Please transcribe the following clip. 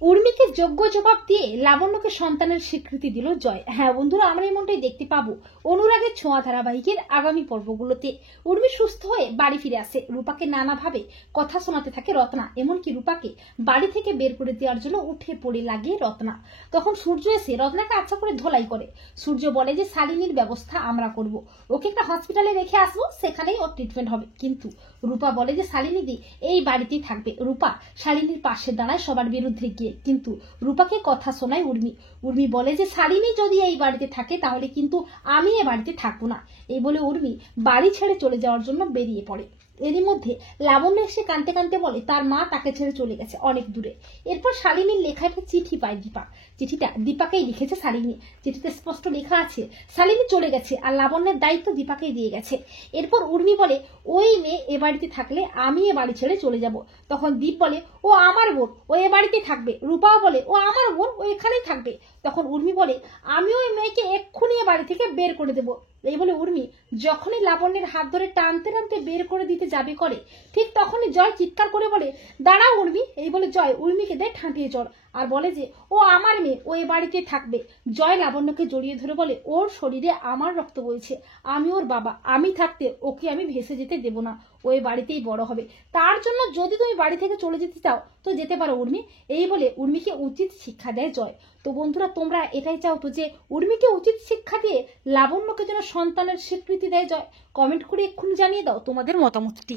উর্মিকে যোগ্য জবাব দিয়ে লাবণ্যকে সন্তানের স্বীকৃতি দিল জয়। হ্যাঁ বন্ধুরা, আমরা এমনটাই দেখতে পাবো অনুরাগের ছোঁয়া ধারাবাহিকের আগামী পর্বগুলোতে। উর্মি সুস্থ হয়ে বাড়ি ফিরে আসে। রূপাকে নানাভাবে কথা শোনাতে থাকে রত্না, এমনকি রূপাকে বাড়ি থেকে বের করে দেওয়ার জন্য উঠে পড়ে লাগে রত্না। তখন সূর্য এসে রত্নাকে আচ্ছা করে ধোলাই করে। সূর্য বলে যে শালিনীর ব্যবস্থা আমরা করব, ওকে একটা হসপিটালে রেখে আসবো, সেখানেই ওর ট্রিটমেন্ট হবে। কিন্তু রূপা বলে যে শালিনী দি এই বাড়িতেই থাকবে। রূপা শালিনীর পাশে দাঁড়ায় সবার বিরুদ্ধে গিয়ে, কিন্তু রূপাকে কথা শোনায় উর্মি। উর্মি বলে যে শালিনী যদি এই বাড়িতে থাকে তাহলে কিন্তু আমি এ বাড়িতে থাকবো না। এই বলে উর্মি বাড়ি ছেড়ে চলে যাওয়ার জন্য বেরিয়ে পড়ে। এরই মধ্যে লাবণ্য এসে কাঁদতে কাঁদতে বলে তার মা তাকে ছেড়ে চলে গেছে অনেক দূরে। এরপর শালিনীর লেখা একটা চিঠি পায় দীপা। চিঠিটা দীপাকেই লিখেছে শালিনী। চিঠিতে স্পষ্ট লেখা আছে শালিনী চলে গেছে আর লাবণ্যের দায়িত্ব দীপাকেই দিয়ে গেছে। এরপর উর্মি বলে ওই মেয়ে এ বাড়িতে থাকলে আমি এ বাড়ি ছেড়ে চলে যাব। তখন দীপ বলে ও আমার বোন, ও এ বাড়িতে থাকবে। রূপাও বলে ও আমার বোন, ও এখানেই থাকবে। তখন উর্মি বলে আমিও ওই মেয়েকে এক্ষুনি এ বাড়ি থেকে বের করে দেবো। এই বলে উর্মি যখনই লাবণ্যের হাত ধরে টানতে টানতে বের করে দিতে যাবে করে, ঠিক তখনই জয় চিৎকার করে বলে দাঁড়াও উর্মি। এই বলে জয় উর্মিকে দেয় ঠাঁটিয়ে চড় আর বলে যে ও আমার মেয়ে, ও এ বাড়িতে থাকবে। জয় লাবণ্যকে জড়িয়ে ধরে বলে ওর শরীরে আমার রক্ত বইছে, আমি ওর বাবা, আমি থাকতে ওকে আমি ভেসে যেতে দেবো না, ও এ বাড়িতেই বড় হবে। তার জন্য যদি তুমি বাড়ি থেকে চলে যেতে চাও তো যেতে পারো উর্মি। এই বলে উর্মিকে উচিত শিক্ষা দেয় জয়। তো বন্ধুরা, তোমরা এটাই চাও তো যে উর্মিকে উচিত শিক্ষা দিয়ে লাবণ্যকে যেন সন্তানের স্বীকৃতি দেয় জয়? কমেন্ট করে এক্ষুনি জানিয়ে দাও তোমাদের মতামতটি।